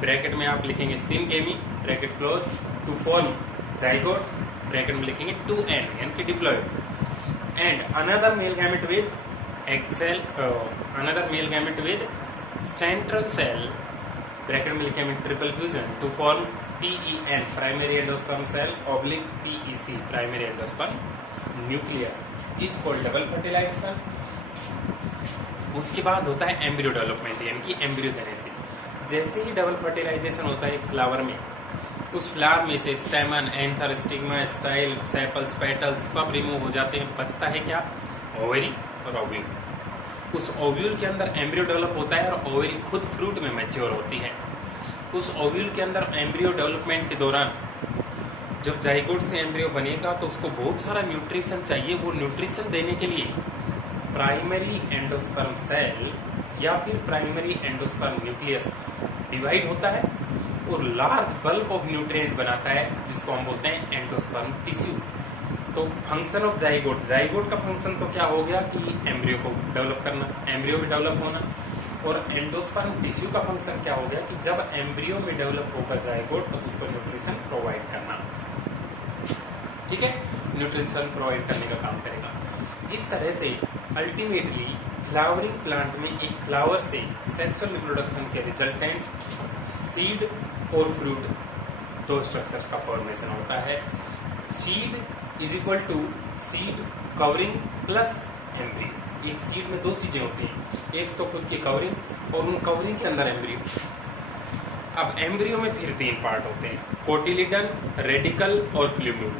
bracket में आप लिखेंगे syngamy, bracket close, to form zygote, bracket में लिखेंगे 2n यानी कि diploid, and another male gamete with egg cell, another male gamete with central cell, bracket में लिखेंगे triple fusion, to form PEN primary endosperm cell oblique PEC primary endosperm nucleus is called double fertilization. उसके बाद होता है embryo development यानी कि embryogenesis. जैसे ही double fertilisation होता है एक फ्लावर में, उस फ्लावर में से स्टेमन, anther, stigma, style, sepals, petals सब रिमूव हो जाते हैं। बचता है क्या, ओवरी और ओव्यूल। उस ओव्यूल के अंदर एम्ब्रियो डेवलप होता है और ओवरी खुद फ्रूट में मैच्योर होती है। उस ओव्यूल के अंदर एम्ब्रियो डेवलपमेंट के दौरान जब जाइगोट से एम्ब्रियो बनेगा तो उसको बहुत सारा न्यूट्रिशन चाहिए। वो न्यूट्रिशन देने के लिए प्राइमरी एंडोस्पर्म सेल या फिर प्राइमरी एंडोस्पर्म न्यूक्लियस डिवाइड होता है और लार्ज बल्क ऑफ न्यूट्रिएंट बनाता है, जिसको हम बोलते हैं एंडोस्पर्म टिश्यू। तो फंक्शन ऑफ जाइगोट, जाइगोट का फंक्शन तो क्या हो गया कि एम्ब्रियो को डेवलप करना, एम्ब्रियो में डेवलप होना, और एंडोस्पर्म टिश्यू का फंक्शन क्या हो गया कि जब एम्ब्रियो में डेवलप होगा जाइगोट तो उसको न्यूट्रिशन प्रोवाइड करना। ठीक है, न्यूट्रिशन प्रोवाइड करने का काम करेगा। इस तरह से अल्टीमेटली फ्लावरिंग प्लांट में एक फ्लावर से सेक्सुअल रिप्रोडक्शन के रिजल्टेंट सीड और फ्रूट, दो स्ट्रक्चर्स का फॉर्मेशन होता है। Seed is equal to seed covering plus embryo. एक सीड में दो चीजें होती हैं, एक तो खुद की कवरिंग और उन कवरिंग के अंदर एम्ब्रियो। अब एम्ब्रियो में फिर तीन पार्ट होते हैं, कोटिलिडन, रेडिकल और प्लूम्यूल।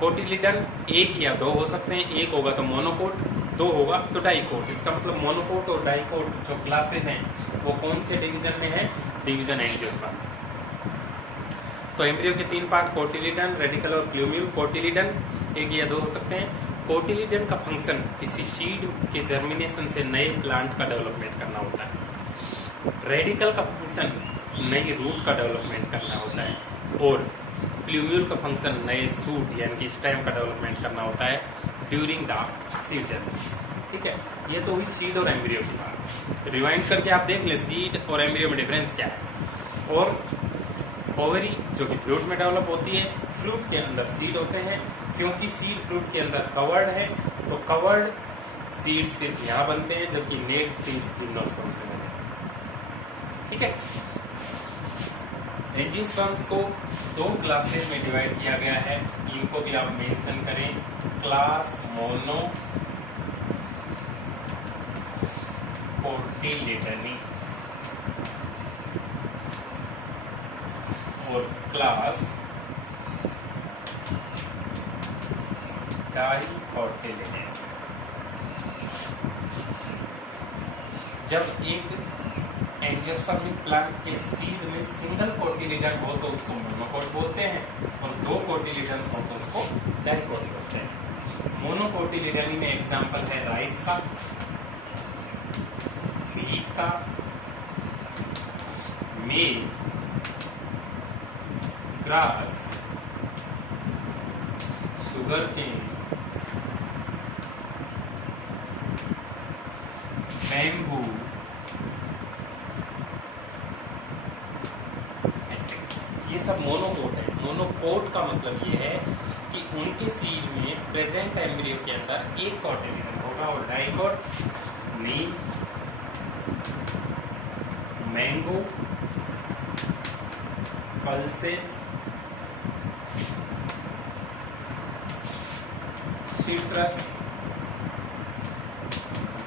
कोटिलिडन एक या दो हो सकते हैं, एक होगा तो मोनोकोट, दो होगा तो डाइकोट। इसका मतलब मोनोकोट और डाइकोट जो क्लासेस हैं वो कौन से डिवीजन में है? Division angiosperm. तो एम्ब्रियो के तीन पार्ट, कोटिलिडन, रेडिकल और प्लूम्यूल। कोटिलिडन एक या दो हो सकते हैं। कोटिलिडन का फंक्शन किसी सीड के जर्मिनेशन से नए प्लांट का डेवलपमेंट करना होता है। रेडिकल का फंक्शन नई रूट का डेवलपमेंट करना होता है और प्लूम्यूल का फंक्शन नए सूट यानी कि स्टेम का डेवलपमेंट करना होता है ड्यूरिंग द सीड जर्मिनेशन। ठीक है, ये तो हुई सीड और एम्ब्रियो की बात। रिवाइंड करके आप देख ले सीड और एम्ब्रियो में डिफरेंस क्या है। और ओवरी जो कि फ्रूट में डेवलप होती है, फ्रूट के अंदर सीड होते हैं। क्योंकि सीड फ्रूट के अंदर कवर्ड है तो कवर्ड सीड सिर्फ यहाँ बनते हैं, जबकि नेक्ड सीड्स जिम्नोस्पर्म से बनते हैं। ठीक है, एंजियोस्पर्म्स को दो क्लासेस में डिवाइड किया गया है, इनको भी आप मेंशन करें। क्लास मोनो कोटिलिडनी और क्लास डाइकोटिलिडनी। जब एक एंजियोस्पर्मिक प्लांट के सीड में सिंगल कोटिलिडन हो तो उसको मोनोकोट बोलते हैं और दो कोटिलिडन्स हो तो उसको डाइकोट बोलते हैं। मोनोकोटिलिडनी में एग्जांपल है राइस का, व्हीट का, मेज, ग्रास, शुगर केन, बैम्बू, ये सब मोनोकोट है। मोनोकोट का मतलब ये है कि उनके सीड में प्रेजेंट एम्ब्रियो के अंदर एक कोटिलिडन होगा। और डाइकोट नीम, मैंगो, पल्सेस, सिट्रस,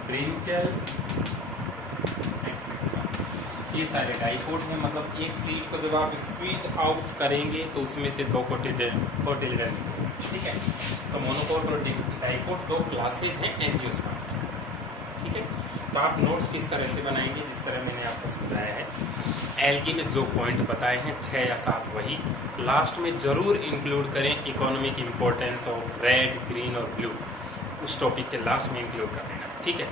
ब्रिंजल, ये सारे डाइकोट हैं। मतलब एक सीड को जब आप स्क्वीज आउट करेंगे तो उसमें से दो कोटिलिडन। ठीक है, तो मोनोकोट और डाइकोट दो क्लासेस हैं एंजियोस्पर्म। ठीक है, तो आप नोट्स किस तरह से बनाएंगे, जिस तरह मैंने आपको समझाया है। एल्गी में जो पॉइंट बताए हैं 6 या 7 वही लास्ट में जरूर इंक्लूड करें। Economic importance of red, green और ब्लू उस टॉपिक के लास्ट में इंक्लूड कर देना। ठीक है,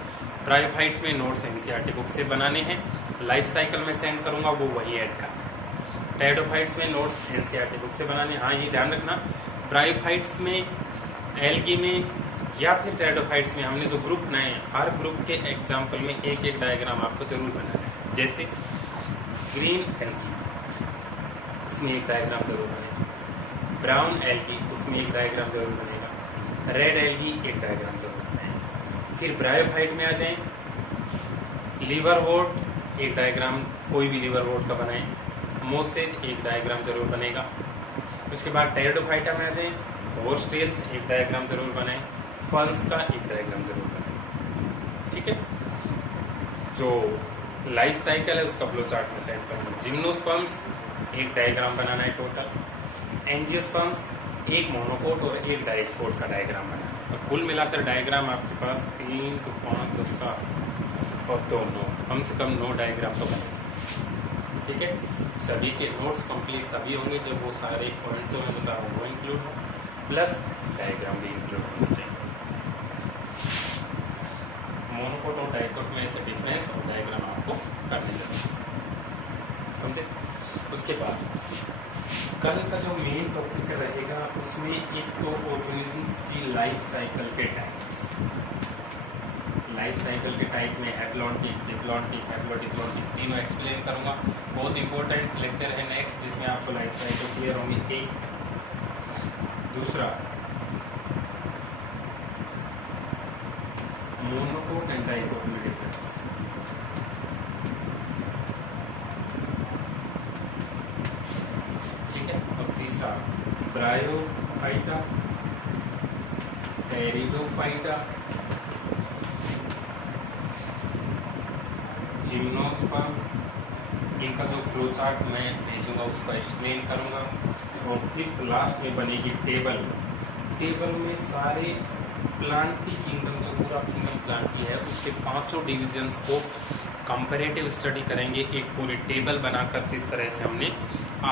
ब्रायोफाइट्स में नोट्स एनसीईआरटी बुक से बनाने हैं, लाइफ साइकिल में सेंड करूंगा वो वही ऐड करना। टेरिडोफाइट्स में नोट्स एनसीईआरटी बुक से बनाने। हाँ, ये ध्यान रखना, ब्रायोफाइट्स में, एल्गी में या फिर टेरिडोफाइट्स में हमने जो ग्रुप बनाए हैं, हर ग्रुप के एग्जाम्पल में एक एक डायग्राम आपको जरूर बनाना है। जैसे ग्रीन एल्गी, इसमें एक डायग्राम जरूर बनेगा। ब्राउन एल्गी, उसमें एक डायग्राम जरूर बनेगा। रेड एल्गी, एक डायग्राम जरूर बनाएगा। फिर ब्रायोफाइट में आ जाएं, लिवरवोर्ट, एक डायग्राम कोई भी लिवरवोर्ट का बनाएं। मोसेज, एक डायग्राम जरूर बनेगा। उसके बाद टेरिडोफाइटा में आ जाएं, वोस्टेल्स, एक डायग्राम जरूर बनाएं। फर्न्स का एक डायग्राम जरूर बनाएं। ठीक है, जो लाइफ साइकिल है उसका फ्लो चार्ट में सेंड करना। जिम्नोस्पर्म्स, एक डायग्राम बनाना है टोटल। एंजियोस्पर्म्स, एक मोनोकोट और एक डाइकोट का डायग्राम बनाना। तो कुल मिलाकर डायग्राम आपके पास 3 to 5 to 7 और 2 9, कम से कम 9 डायग्राम तो बने। ठीक है, सभी के नोट्स कंप्लीट तभी होंगे जब वो सारे पॉइंट जो मैं बता रहा हूँ वो इंक्लूड हो, प्लस डायग्राम भी इंक्लूड होना चाहिए। मोनोकोट और डाइकोट में ऐसे डिफरेंस और डायग्राम आपको करने चाहिए, समझे। उसके बाद कल का जो मेन टॉपिक रहेगा उसमें एक तो ऑर्गेनिजम्स की लाइफ साइकिल के टाइप्स। लाइफ साइकिल के टाइप में हैप्लॉन्टिक, डिप्लॉन्टिक, हैप्लोडिप्लॉन्टिक तीनों एक्सप्लेन करूंगा। बहुत इंपॉर्टेंट लेक्चर है नेक्स्ट, जिसमें आपको लाइफ साइकिल क्लियर होंगी। एक दूसरा मोनोकोट एंड डाइकोट में डिफरेंस। ठीक है। और तीसरा ब्रायोफाइटा, टेरिडोफाइटा, जिम्नोस्पर्म, इनका जो फ्लो चार्ट मैं भेजूंगा उसको एक्सप्लेन करूंगा। और फिर लास्ट में बनेगी टेबल। टेबल में सारे प्लांटी किंगडम, जो पूरा किंगडम प्लांटी है, उसके 500 डिविजन्स को कंपैरेटिव स्टडी करेंगे एक पूरी टेबल बनाकर, जिस तरह से हमने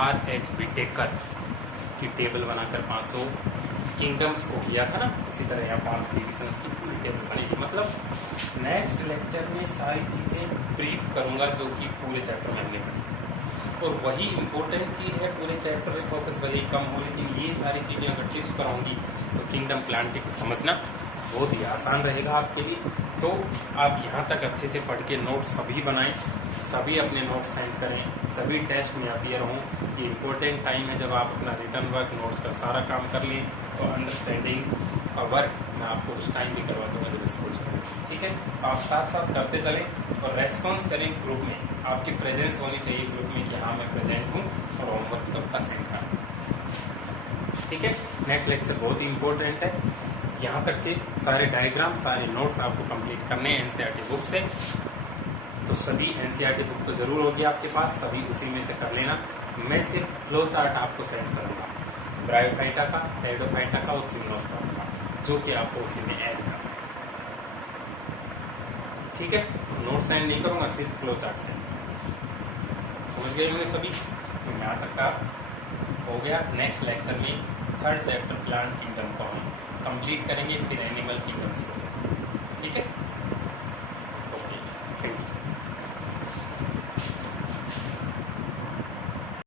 RHP टेकर की टेबल बनाकर 500 किंगडम्स को किया था ना, उसी तरह यहाँ 5 डिविजन्स की पूरी टेबल बनेगी। मतलब नेक्स्ट लेक्चर में सारी चीज़ें ब्रीफ करूंगा जो कि पूरे चैप्टर में हमने पढ़ी, और वही इंपॉर्टेंट चीज़ है। पूरे चैप्टर में फोकस भले ही कम हो, लेकिन ये सारी चीज़ें अगर टिप्स पर होंगी तो किंगडम प्लांटी को समझना बहुत ही आसान रहेगा आपके लिए। तो आप यहाँ तक अच्छे से पढ़ के नोट्स सभी बनाएं, सभी अपने नोट्स सेंड करें, सभी टेस्ट में अपीयर हों। ये इम्पोर्टेंट टाइम है जब आप अपना रिटर्न वर्क, नोट्स का सारा काम कर लें, और अंडरस्टैंडिंग का वर्क मैं आपको उस टाइम भी करवा दूंगा जब स्कूल में। ठीक है। आप साथ साथ करते चलें और रेस्पॉन्स करें ग्रुप में। आपकी प्रेजेंस होनी चाहिए ग्रुप में कि हाँ मैं प्रेजेंट हूँ, और होमवर्क सबका सेंड करें। ठीक है। नेक्स्ट लेक्चर बहुत ही इंपॉर्टेंट है। यहाँ तक के सारे डायग्राम, सारे नोट्स आपको कंप्लीट करने हैं NCERT बुक से। तो सभी NCERT बुक तो जरूर होगी आपके पास, सभी उसी में से कर लेना। मैं सिर्फ फ्लो चार्ट आपको सेंड करूँगा ब्रायोफाइटा का, टेरिडोफाइटा का और जिम्नोस्पर्म का, जो कि आपको उसी में ऐड करना है। ठीक है। नोट सेंड नहीं करूँगा, सिर्फ फ्लो चार्ट सेंड। समझ गए होंगे सभी। तो यहाँ तक का हो गया। नेक्स्ट लेक्चर में 3rd चैप्टर प्लांट किंगडम को हम कंप्लीट करेंगे, फिर एनिमल किंगडम्स को। ठीक है।